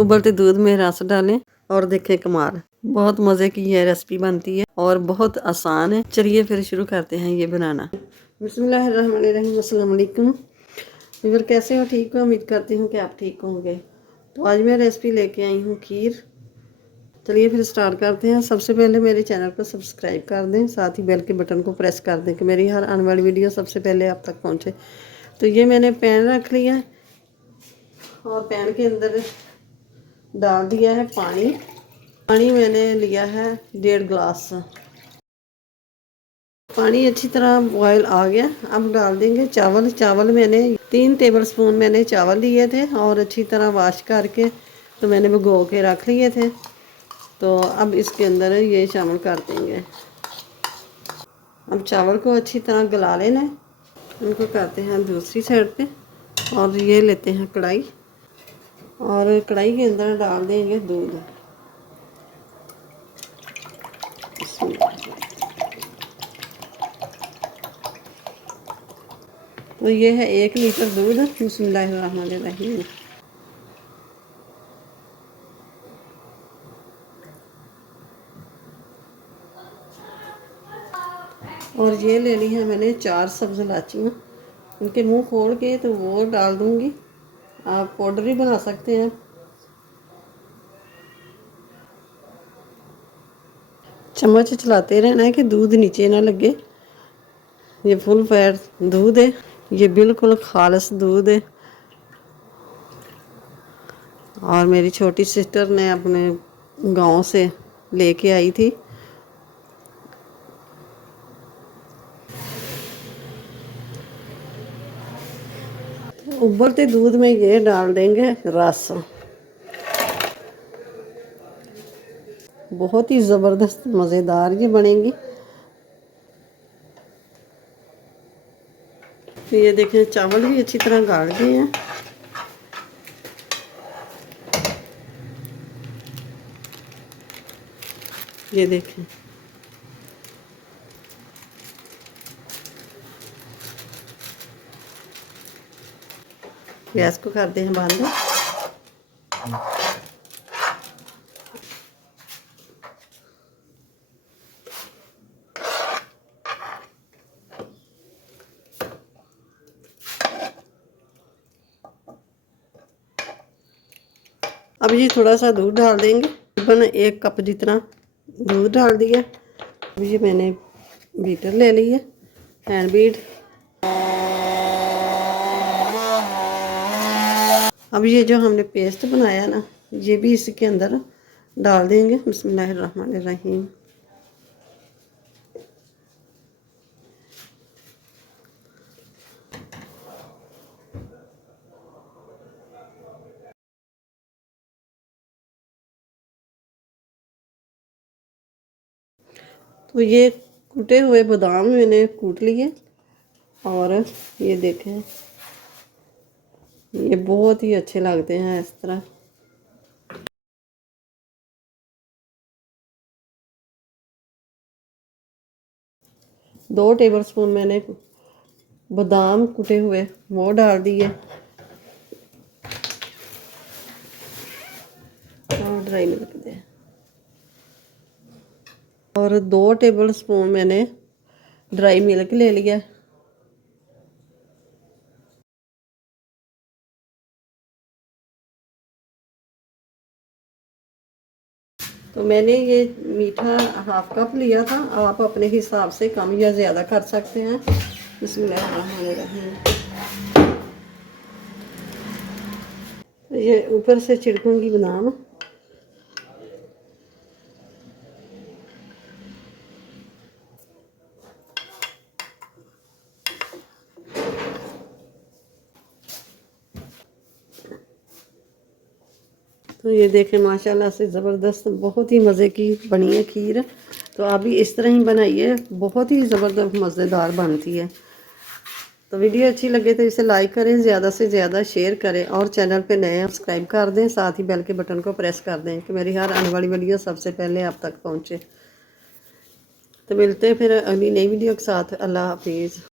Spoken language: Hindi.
उबलते दूध में रस डालें और देखें कमाल। बहुत मज़े की ये रेसिपी बनती है और बहुत आसान है। चलिए फिर शुरू करते हैं ये बनाना। बिस्मिल्लाहिर्रहमानिर्रहीम। अस्सलाम वालेकुम। फिर कैसे हो? ठीक हो? उम्मीद करती हूँ कि आप ठीक होंगे। तो आज मैं रेसिपी लेके आई हूँ खीर। चलिए फिर स्टार्ट करते हैं। सबसे पहले मेरे चैनल को सब्सक्राइब कर दें, साथ ही बेल के बटन को प्रेस कर दें कि मेरी हर आने वाली वीडियो सबसे पहले आप तक पहुँचे। तो ये मैंने पैन रख लिया है और पैन के अंदर डाल दिया है पानी। पानी मैंने लिया है 1.5 गिलास। पानी अच्छी तरह बॉयल आ गया। अब डाल देंगे चावल। चावल मैंने 3 टेबलस्पून मैंने चावल लिए थे और अच्छी तरह वॉश करके तो मैंने भिगो के रख लिए थे। तो अब इसके अंदर ये शामिल कर देंगे। अब चावल को अच्छी तरह गला लेना है। उनको करते हैं दूसरी साइड पे और ये लेते हैं कढ़ाई और कढ़ाई के अंदर डाल देंगे दूध। तो ये है 1 लीटर दूध। बिस्मिल्लाहिर्रहमानिर्रहीम। और ये ले ली है मैंने 4 सब्ज़ इलायचियाँ। इनके मुंह खोल के तो वो डाल दूंगी। आप पाउडर भी बना सकते हैं। चम्मच चलाते रहना है कि दूध नीचे ना लगे। ये फुल फैट दूध है, ये बिल्कुल खालिस दूध है। और मेरी छोटी सिस्टर ने अपने गांव से लेके आई थी। उबलते दूध में ये डाल देंगे रस। बहुत ही ज़बरदस्त मज़ेदार ये बनेंगी। तो ये देखें चावल भी अच्छी तरह गाढ़ गए हैं। ये देखें गैस को करते हैं बंद। अब ये थोड़ा सा दूध डाल देंगे। तकरीबन 1 कप जितना दूध डाल दिया। अब ये मैंने बीटर ले ली है, हैंड बीट। अब ये जो हमने पेस्ट बनाया ना, ये भी इसके अंदर डाल देंगे। बिस्मिल्लाहिर्रहमानिर्रहीम। तो ये कूटे हुए बादाम मैंने कूट लिए और ये देखें ये बहुत ही अच्छे लगते हैं इस तरह। दो टेबलस्पून मैंने बादाम कुटे हुए वो डाल दिए और ड्राई मिल्क दे। और 2 टेबलस्पून मैंने ड्राई मिल्क ले लिया। तो मैंने ये मीठा 1/2 कप लिया था। आप अपने हिसाब से कम या ज़्यादा कर सकते हैं। बिस्मिल्लाहिर्रहमानिर्रहीम। तो ये ऊपर से छिड़कूंगी बादाम। तो ये देखें माशाल्लाह से ज़बरदस्त बहुत ही मज़े की बनी है खीर। तो आप भी इस तरह ही बनाइए, बहुत ही ज़बरदस्त मज़ेदार बनती है। तो वीडियो अच्छी लगे तो इसे लाइक करें, ज़्यादा से ज़्यादा शेयर करें और चैनल पे नए सब्सक्राइब कर दें। साथ ही बेल के बटन को प्रेस कर दें कि मेरी हर आने वाली वीडियो सबसे पहले आप तक पहुँचे। तो मिलते हैं फिर अगली नई वीडियो के साथ। अल्लाह हाफिज़।